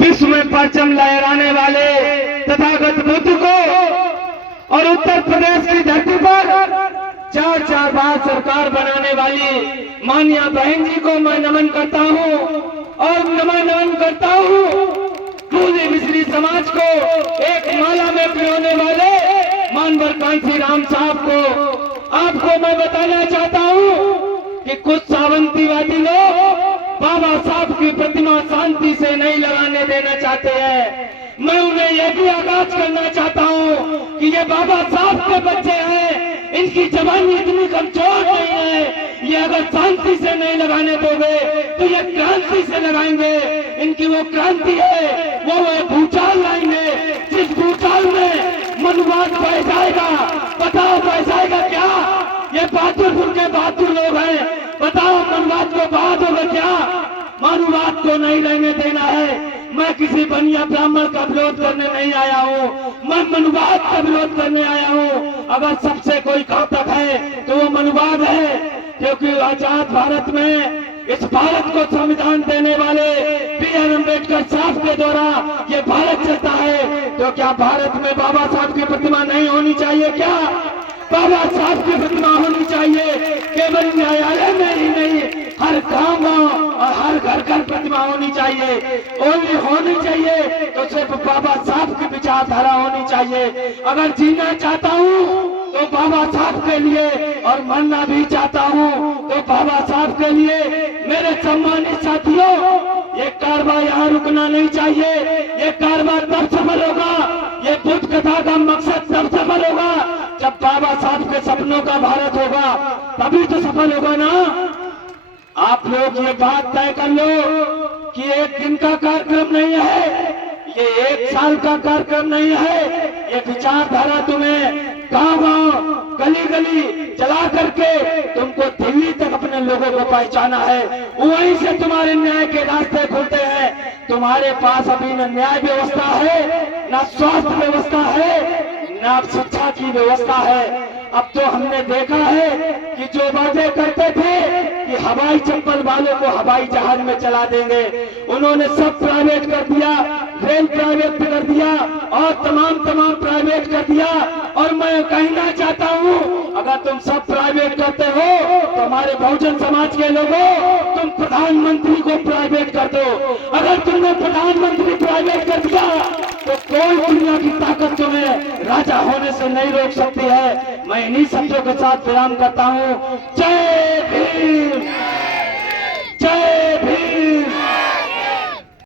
विश्व में परचम लहराने वाले तथागत बुद्ध को और उत्तर प्रदेश की धरती पर 4 बार सरकार बनाने वाली मानिया बहन जी को मैं नमन करता हूँ और नमन करता हूँ पूरे मिश्री समाज को एक माला में पिरोने वाले मानवर कांसी राम साहब को। आपको मैं बताना चाहता हूँ कि कुछ सावंतीवादी लोग बाबा साहब की प्रतिमा शांति से नहीं लगाने देना चाहते हैं। मैं उन्हें यह भी आगाज करना चाहता हूँ कि ये बाबा साहब के बच्चे हैं, इनकी जवानी इतनी कमजोर नहीं है। ये अगर शांति से नहीं लगाने दोगे तो ये क्रांति से लगाएंगे। इनकी वो क्रांति है, वो भूचाल लाएंगे, जिस भूचाल में मनुवाद बह जाएगा। बताओ बह जाएगा क्या? ये बहादुरपुर के बहादुर लोग हैं, बताओ मनुवाद को बहा दोगे क्या? मनुवाद को नहीं रहने देना है। मैं किसी बनिया ब्राह्मण का विरोध करने नहीं आया हूँ, मैं मनुवाद का विरोध करने आया हूँ। अगर सबसे कोई घातक है तो वो मनुवाद है, क्योंकि आजाद भारत में इस भारत को संविधान देने वाले बी.आर. अम्बेडकर साहब के द्वारा ये भारत चलता है। तो क्या भारत में बाबा साहब की प्रतिमा नहीं होनी चाहिए क्या? बाबा साहब की प्रतिमा होनी चाहिए। केवल न्यायालय में ही नहीं, हर गांव और हर घर प्रतिमा होनी चाहिए। ओनली होनी चाहिए तो सिर्फ बाबा साहब की विचारधारा होनी चाहिए। अगर जीना चाहता हूँ तो बाबा साहब के लिए और मरना भी चाहता हूँ तो बाबा साहब के लिए। मेरे सम्मानित साथियों, ये कारवां यहाँ रुकना नहीं चाहिए। ये कारवां तब सफल होगा, ये बुद्ध कथा का मकसद तब सफल होगा जब बाबा साहब के सपनों का भारत होगा, तभी तो सफल होगा ना। आप लोग ये बात तय कर लो कि एक दिन का कार्यक्रम नहीं है, ये 1 साल का कार्यक्रम नहीं है। ये विचारधारा तुम्हें गांव-गांव, गली-गली चला करके तुमको दिल्ली तक अपने लोगों को पहचाना है। वहीं से तुम्हारे न्याय के रास्ते खुलते हैं। तुम्हारे पास अभी न न्याय व्यवस्था है, न स्वास्थ्य व्यवस्था है, न शिक्षा की व्यवस्था है। अब तो हमने देखा है कि जो वादे करते थे कि हवाई चप्पल वालों को हवाई जहाज में चला देंगे, उन्होंने सब प्राइवेट कर दिया, रेल प्राइवेट कर दिया और तमाम प्राइवेट कर दिया। और मैं कहना चाहता हूँ, अगर तुम सब प्राइवेट करते हो तो हमारे बहुजन समाज के लोगों, तुम प्रधानमंत्री को प्राइवेट कर दो। अगर तुमने प्रधानमंत्री प्राइवेट कर दिया तो कोई दुनिया की ताकत तुम्हें राजा होने से नहीं रोक सकती है। मैं इन्हीं शब्दों के साथ विराम करता हूँ। जय भीम।